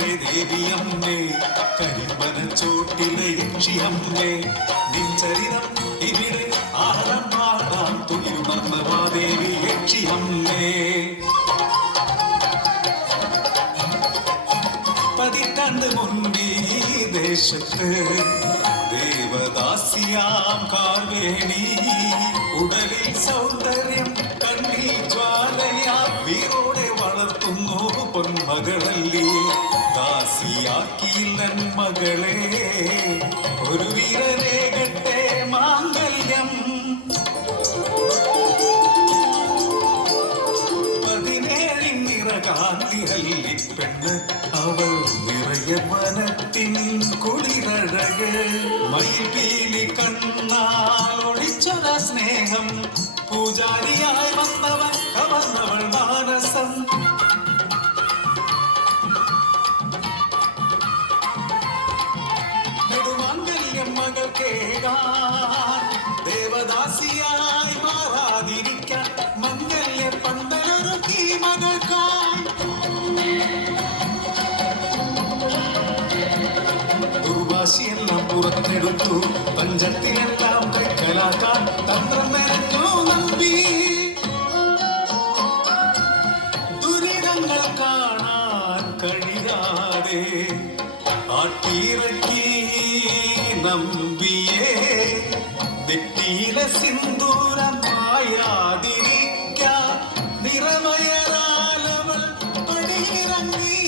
ദേവിയമ്മേ കരിമ്പനച്ചോട്ടിലെ യക്ഷിയമ്മേ നിൻചരിതം ഇവിടെ ആഴം പാടാം തുയിലുണർന്നവാദേവി യക്ഷിയമ്മേ. പതിറ്റാണ്ട് മുൻപേ ഈ ദേശത്ത് ദേവദാസിയാം കാർവേണി ഉടലിൽ സൗന്ദര്യം കണ്ണിൽ ജ്വാലയാ വീരോടെ വളർത്തുന്നു പൊന്മകളല്ലേ. ദാസിയാക്കിയില്ലൻ മകളെ ഒരു വീരരേകട്ടെ മാംഗല്യം. 17 നിറകാന്തിരല്ലി പെണ്ണ് അവൾ നിറയെ വനത്തിൻ കുളിരഴക്. മയിൽപീലി കണ്ണാൽ ഒളിച്ചൊര സ്നേഹം പൂജാരിയായി വന്നവൻ കവർന്നവൾ മാനസം. നെടുമാംഗല്യം മകൾക്കേകാൻ ദേവദാസിയായി മാറാതിരിക്കാൻ മംഗല്യ പന്തലൊരുക്കി മകൾക്കായി. ദുർവാശിയെല്ലാം പുറത്തെടുത്തു പഞ്ചത്തിനെല്ലാം കൈക്കലാക്കാൻ തന്ത്രം മെനഞ്ഞു നമ്പി. ദുരിതങ്ങൾ കാണാൻ കഴിയാതെ ആട്ടിയിറക്കി നമ്പിയെ നെറ്റിയിലെ സിന്ദൂരം മായാതിരിക്കാൻ നിറമയറാലവൾ പടിയിറങ്ങി.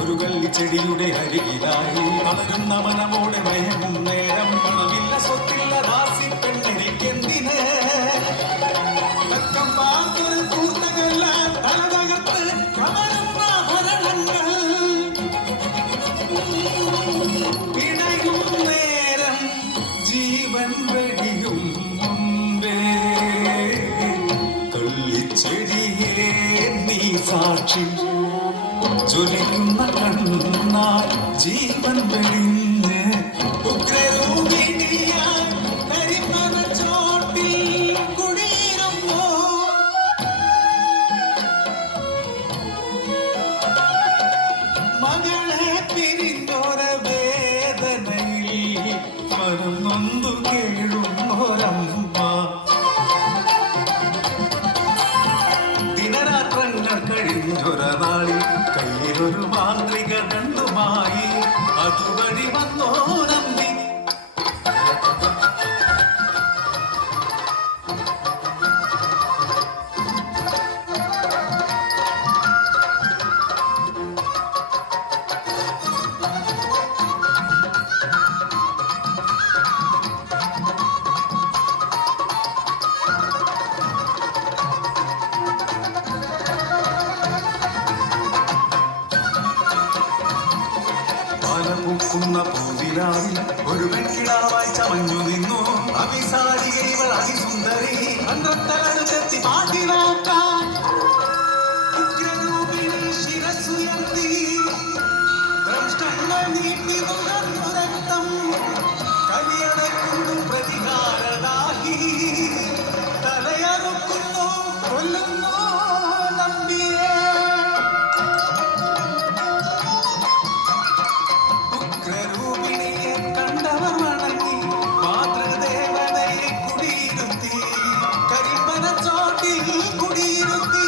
ഒരു കല്ലിച്ചെടിയുടെ അരികിലായി വളരുന്ന മനമോടെ മയങ്ങും നേരം പണമില്ല സ്വത്തില്ല ദാസി പെണ്ണെനിക്കെന്തിന് തക്കം പാർത്തൊരു കൂർത്തകല്ല തലതകർത്ത് കമരുന്ന ആഭരണങ്ങൾ പിണയും നേരം ജീവൻ വെടിയും മുമ്പേ. കള്ളിച്ചെടിയേ നീ സാക്ഷി ജ്വലിക്കുന്ന കണ്ണാൽ ജീവൻ വെടിഞ്ഞ് ഉഗ്രരൂപിണിയായി കരിമ്പനച്ചോട്ടിൽ കുടിയിരുന്നോ. മകളെ പിരിഞ്ഞൊര വേദനയിൽ മനം നൊന്തു കേഴുന്നൊരമ്മ. ദിനരാത്രങ്ങൾ കഴിഞ്ഞൊര നാളിൽ കയ്യിലൊരു മാന്ത്രിക ദണ്ഡുമായി അതുവഴി വന്നോ നമ്പി. പൂക്കുന്ന പൂവിലാവിൽ ഒരു വെൺകിടാവായി ചമഞ്ഞു നിന്നു അവിസാരിക ഇവൾ അതിസുന്ദരി. അന്തത്തലടുത്തെത്തി പാട്ടിലാക്കാൻ ഉഗ്രരൂപിണി ശിരസുയർത്തി ദ്രഷ്ടങ്ങൾ നീട്ടി മുഖന്നു രക്തം കലിയടക്കുന്നു പ്രതികാരദാഹി. തലയറുക്കുന്നു കൊല്ലുന്നു നമ്പിയെ. ഉഗ്രരൂപിണിയെ കണ്ടവർ വണങ്ങി മാതൃദേവതയെ കുടിയിരുത്തി കരിമ്പനച്ചോട്ടിൽ കുടിയിരുത്തി.